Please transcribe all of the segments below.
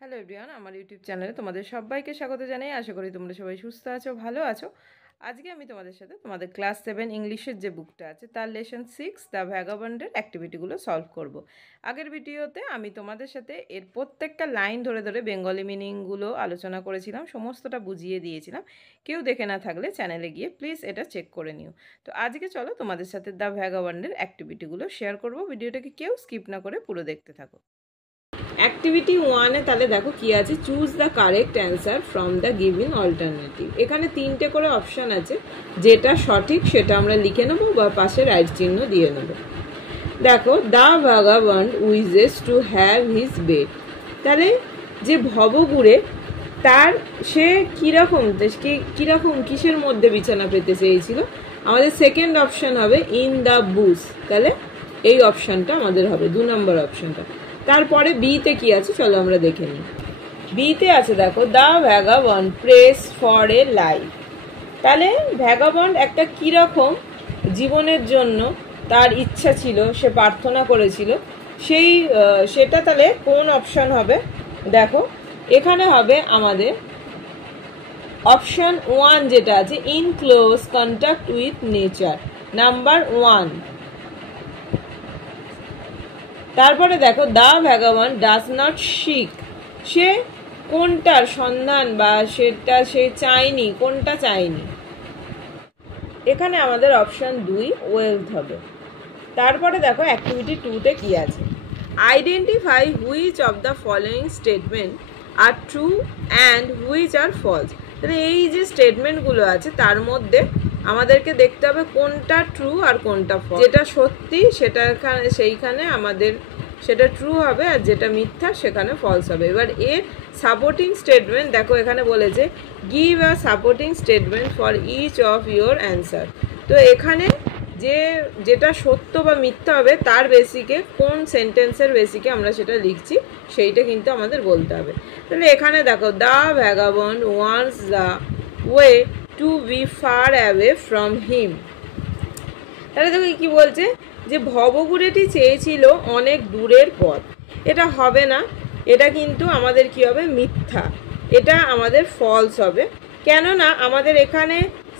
Hello everyone, আমার YouTube চ্যানেলে তোমাদের সবাইকে স্বাগত জানাই। আশা করি তোমরা সবাই সুস্থ আছো, ভালো আছো। আজকে আমি তোমাদের সাথে তোমাদের ক্লাস 7 ইংলিশের যে বুকটা আছে তার লেসন 6 দ্য ভ্যাগাবন্ডের অ্যাক্টিভিটিগুলো সলভ করব। আগের ভিডিওতে আমি তোমাদের সাথে এর প্রত্যেকটা লাইন ধরে ধরে বেঙ্গলি মিনিংগুলো আলোচনা করেছিলাম, সমস্তটা বুঝিয়ে দিয়েছিলাম। কেউ দেখে না থাকলে চ্যানেলে গিয়ে প্লিজ এটা চেক করে নিও। তো আজকে চলো তোমাদের সাথে দ্য ভ্যাগাবন্ডের অ্যাক্টিভিটিগুলো শেয়ার করব। ভিডিওটাকে কেউ স্কিপ না করে পুরো দেখতে থাকো। অ্যাক্টিভিটি 1-এ তাহলে দেখো কি আছে, choose the correct answer from the given alternative. এখানে 3টে করে অপশান আছে, যেটা সঠিক সেটা আমরা লিখে নেব বা পাশে রাইট চিহ্ন দিয়ে নেব। দেখো, the vagabond wishes to have his bed. তাহলে যে ভবঘুরে তার সে কীরকম কিসের মধ্যে বিছানা পেতে চেয়েছিল, আমাদের সেকেন্ড অপশান হবে ইন দ্য বুশ। তাহলে এই অপশানটা আমাদের হবে 2 নম্বর অপশানটা। তারপরে বিতে কি আছে চলো আমরা দেখে নিই। বিতে আছে দেখো, the vagabond press for a life. তাহলে ভ্যাগাবন্ড একটা কীরকম জীবনের জন্য তার ইচ্ছা ছিল, সে প্রার্থনা করেছিল, সেটা তাহলে কোন অপশান হবে? দেখো এখানে হবে আমাদের অপশান 1 যেটা আছে, in close contact with nature, number 1। তারপরে দেখো, the vagabond does not seek. সে কোনটার সন্ধান বা সেটা সে চায়নি, কোনটা চায়নি? এখানে আমাদের অপশান 2 ওয়েলথ হবে। তারপরে দেখো অ্যাক্টিভিটি 2-তে কি আছে, identify which of the following statement are true and which are false. তাহলে এই যে স্টেটমেন্টগুলো আছে তার মধ্যে আমাদেরকে দেখতে হবে কোনটা ট্রু আর কোনটা ফলস। যেটা সত্যি সেইখানে আমাদের সেটা ট্রু হবে, আর যেটা মিথ্যা সেখানে ফলস হবে। এবার এর সাপোর্টিং স্টেটমেন্ট দেখো, এখানে বলেছে give a supporting statement for each of your answer. তো এখানে যেটা সত্য বা মিথ্যা হবে তার বেসিকে, কোন সেন্টেন্সের বেসিকে আমরা সেটা লিখছি সেইটা কিন্তু আমাদের বলতে হবে। তাহলে এখানে দেখো, the vagabond wants the way to be far away from him. তাহলে দেখো কি বলছে, যে ভবঘুরেটি চেয়েছিল অনেক দূরের পথ। এটা হবে না, এটা কিন্তু আমাদের কি হবে, মিথ্যা। এটা আমাদের ফলস হবে। কেননা আমাদের এখানে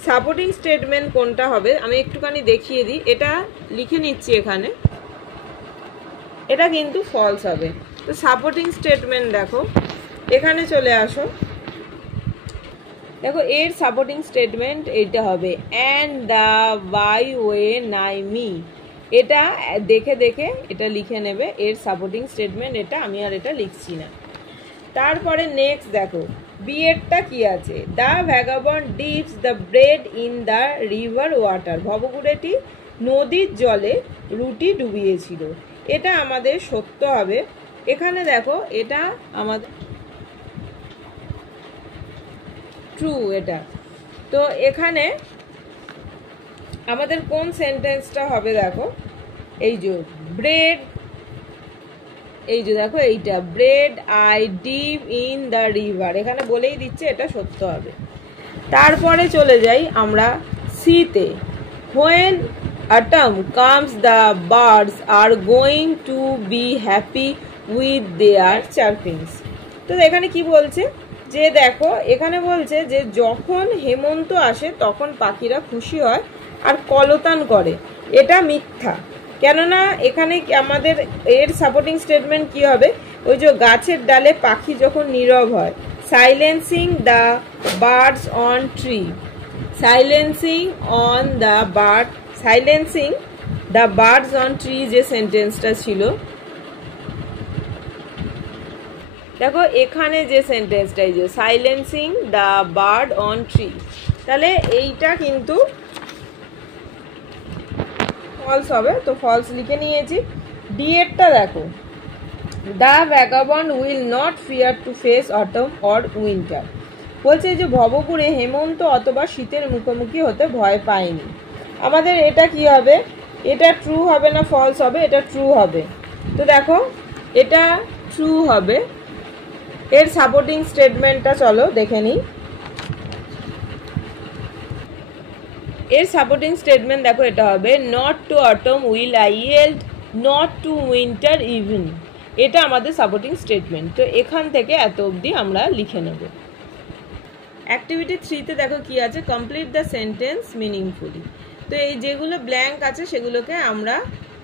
সাপোর্টিং স্টেটমেন্ট কোনটা হবে আমি একটুখানি দেখিয়ে দিই, এটা লিখে নিচ্ছি এখানে। এটা কিন্তু ফলস হবে। তো সাপোর্টিং স্টেটমেন্ট দেখো, এখানে চলে আসো। দেখো এর সাপোর্টিং স্টেটমেন্ট এইটা হবে, অ্যান্ড দ্য বাই ওয়ে নাই মি। এটা দেখে দেখে এটা লিখে নেবে, এর সাপোর্টিং স্টেটমেন্ট এটা। আমি আর এটা লিখছি না। তারপরে নেক্সট দেখো, বি এরটা কি আছে, the vagabond dips the bread in the river water. ভবঘুরেটি নদীর জলে রুটি ডুবিয়েছিল। এটা আমাদের সত্য হবে। এখানে দেখো এটা আমাদের ট্রু এটা। তো এখানে আমাদের কোন সেন্টেন্সটা হবে দেখো, এই যে ব্রেড, এই যে দেখো এইটা, bread I deep in the river, এখানে বলেই দিচ্ছে এটা সত্য হবে। তারপরে চলে যাই আমরা সিতে, when autumn comes the birds are going to be happy with their chirpings. তো এখানে কি বলছে, যে দেখো এখানে বলছে যে যখন হেমন্ত আসে তখন পাখিরা খুশি হয় আর কলতান করে। এটা মিথ্যা। কেননা এখানে আমাদের এর সাপোর্টিং স্টেটমেন্ট কি হবে, ওই যে গাছের ডালে পাখি যখন নীরব হয়, silencing the birds on tree, silencing the birds on tree যে সেন্টেন্সটা ছিল, দেখো এখানে যে সেন্টেন্সটা, এই যে silencing the bird on tree, তাহলে এইটা কিন্তু ফলস হবে। তো ফলস লিখে নিয়েছি। ডি এরটা দেখো, the vagabond will not fear to face autumn or winter. বলছে যে ভবঘুরে হেমন্ত অথবা শীতের মুখোমুখি হতে ভয় পায়নি। আমাদের এটা কি হবে, এটা ট্রু হবে না ফলস হবে? এটা ট্রু হবে। তো দেখো এটা ট্রু হবে। এর সাপোর্টিং স্টেটমেন্টটা চলো দেখে নিই। এর সাপোর্টিং স্টেটমেন্ট দেখো এটা হবে, not to autumn will I yield, not to winter even. এটা আমাদের সাপোর্টিং স্টেটমেন্ট। তো এখান থেকে এত অবধি আমরা লিখে নেব। অ্যাক্টিভিটি 3তে দেখো কি আছে, কমপ্লিট দ্য সেন্টেন্স মিনিংফুলি। তো এই যেগুলো ব্ল্যাঙ্ক আছে সেগুলোকে আমরা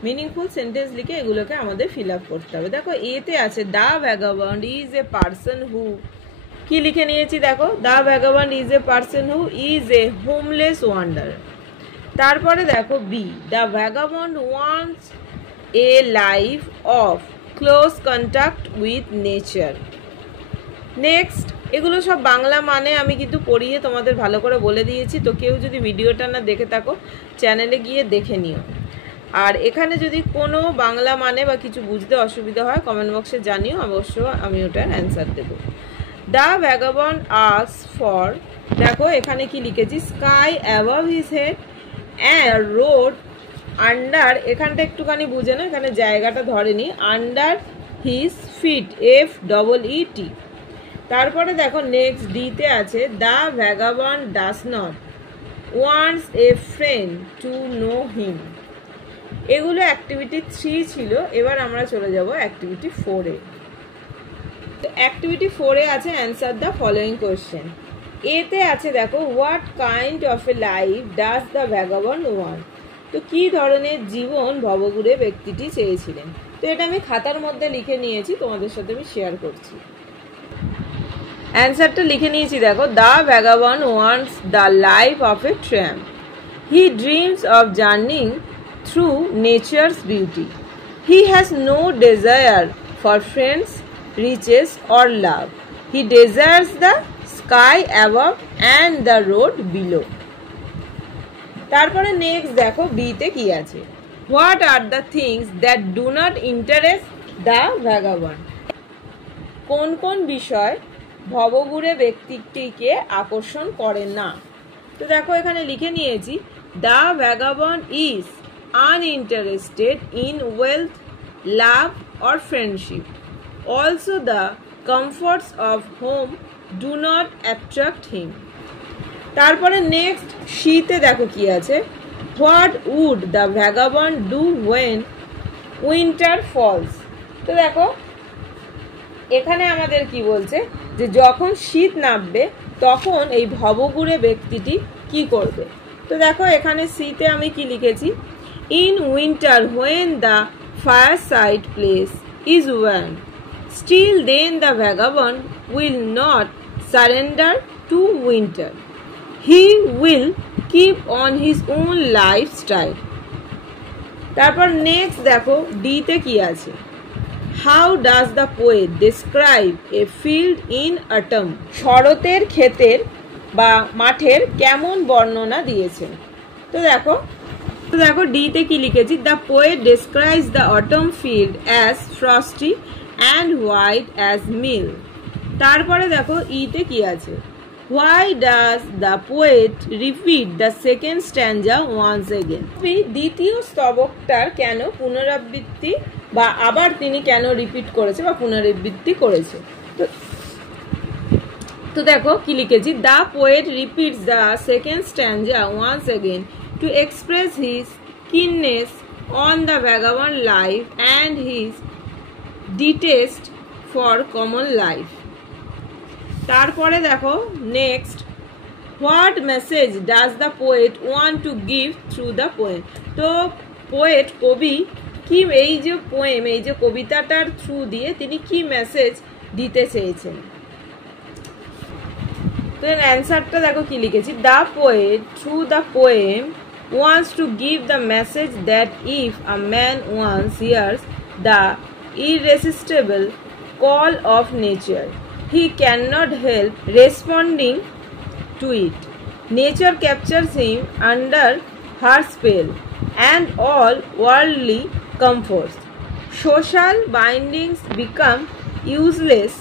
মিনিংফুল সেন্টেন্স লিখে এগুলোকে আমাদের ফিল আপ করতে হবে। দেখো এতে আছে the vagabond is a person who, কি লিখে নিয়েছি দেখো, the vagabond is a person who is a homeless wanderer. তারপরে দেখো B, the vagabond wants a life of close contact with nature. Next, এগুলো সব বাংলা মানে আমি কিন্তু পড়িয়ে তোমাদের ভালো করে বলে দিয়েছি। তো কেউ যদি ভিডিওটা না দেখে থাকো চ্যানেলে গিয়ে দেখে নিও। আর এখানে যদি কোনো বাংলা মানে বা কিছু বুঝতে অসুবিধা হয় কমেন্ট বক্সে জানিও, অবশ্য আমি ওটার অ্যান্সার দেবো। দ্য ভ্যাগাবন্ড আস্কস ফর, দেখো এখানে কি লিখেছি, sky above his head and road under, এখানটা একটুখানি বুঝে না, এখানে জায়গাটা ধরেনি, আন্ডার হিজ ফিট, FEET। তারপরে দেখো নেক্সট ডিতে আছে the vagabond does not wants a friend to know him. এগুলো অ্যাক্টিভিটি 3 ছিল। এবার আমরা চলে যাব অ্যাক্টিভিটি 4-এ। তো অ্যাক্টিভিটি 4-এ আছে অ্যান্সার দ্য ফলোয়িং কোয়েশ্চেন। এতে আছে দেখো what kind of A life does the vagabond want. তো কী ধরনের জীবন ভবঘুরে ব্যক্তিটি চেয়েছিলেন। তো এটা আমি খাতার মধ্যে লিখে নিয়েছি, তোমাদের সাথে আমি শেয়ার করছি। অ্যান্সারটা লিখে নিয়েছি দেখো, the vagabond wants the life of a tramp. He dreams of journeying through nature's beauty. He has no desire for friends, riches or love. He desires the sky above and the road below. তারপরে next দেখো বিতে কি আছে, what are the things that do not interest the vagabond. কোন কোন বিষয় ভবঘুরে ব্যক্তিটিকে আকর্ষণ করে না। তো দেখো এখানে লিখে নিয়েছি the vagabond is uninterested in wealth, love or friendship. Also the comforts of home do not attract him. তারপরে নেক্সট শীতে দেখো কি আছে, what would the vagabond do when winter falls. তো দেখো এখানে আমাদের কি বলছে যে যখন শীত নামবে তখন এই ভবঘুরে ব্যক্তিটি কি করবে। তো দেখো এখানে শীতে আমি কি লিখেছি, in winter when the fireside place is warm, still then the vagabond will not surrender to winter. He will keep on his own lifestyle. তারপর নেক্সট দেখো ডিতে কি আছে, how does the poet describe a field in autumn. শরতের ক্ষেতের বা মাঠের কেমন বর্ণনা দিয়েছেন। তো দেখো ডিতে কি লিখেছি, the poet describes the autumn field as frosty and white as milk. তারপরে দেখো ইতে কি আছে, why does the poet repeat the second stanza once again? দ্বিতীয় স্তবকটার কেন পুনরাবৃত্তি বা আবার তিনি কেন রিপিট করেছে বা পুনরাবৃত্তি করেছে। তো দেখো কি লিখেছি, the poet repeats the second stanza once again to express his keenness on the vagabond life and his distaste for common life. তারপরে দেখো next, what message does the poet want to give through the poem. তো poet কবি কি এই যে poem এই যে কবিতাটার through দিয়ে তিনি কি মেসেজ দিতে চেয়েছেন। তো এর অ্যান্সারটা দেখো কি লিখেছি, the poet through the poem wants to give the message that if a man once hears the irresistible call of nature, he cannot help responding to it. Nature captures him under her spell and all worldly comforts. Social bindings become useless.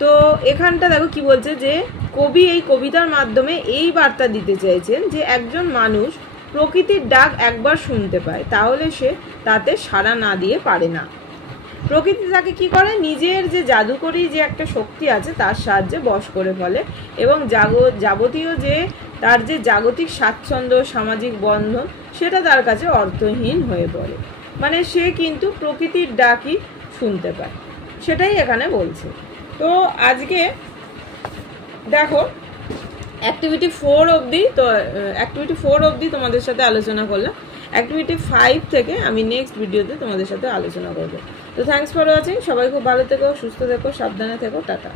তো এখানটা দেখো কি বলছে যে কবি এই কবিতার মাধ্যমে এই বার্তা দিতে চাইছেন যে একজন মানুষ প্রকৃতির ডাক একবার শুনতে পায় তাহলে সে তাতে সাড়া না দিয়ে পারে না। প্রকৃতি তাকে কি করে, নিজের যে জাদুকরী যে একটা শক্তি আছে তার সাহায্যে বশ করে ফেলে এবং যাবতীয় যে তার যে জাগতিক স্বাচ্ছন্দ্য সামাজিক বন্ধন সেটা তার কাছে অর্থহীন হয়ে পড়ে। মানে সে কিন্তু প্রকৃতির ডাকই শুনতে পায়, সেটাই এখানে বলছে। তো আজকে দেখো অ্যাক্টিভিটি 4 অবধি, তো অ্যাক্টিভিটি 4 অবধি তোমাদের সাথে আলোচনা করলাম। অ্যাক্টিভিটি 5 থেকে আমি নেক্সট ভিডিওতে তোমাদের সাথে আলোচনা করবো। তো থ্যাঙ্কস ফর ওয়াচিং। সবাই খুব ভালো থেকো, সুস্থ থেকো, সাবধানে থেকো, টাটা।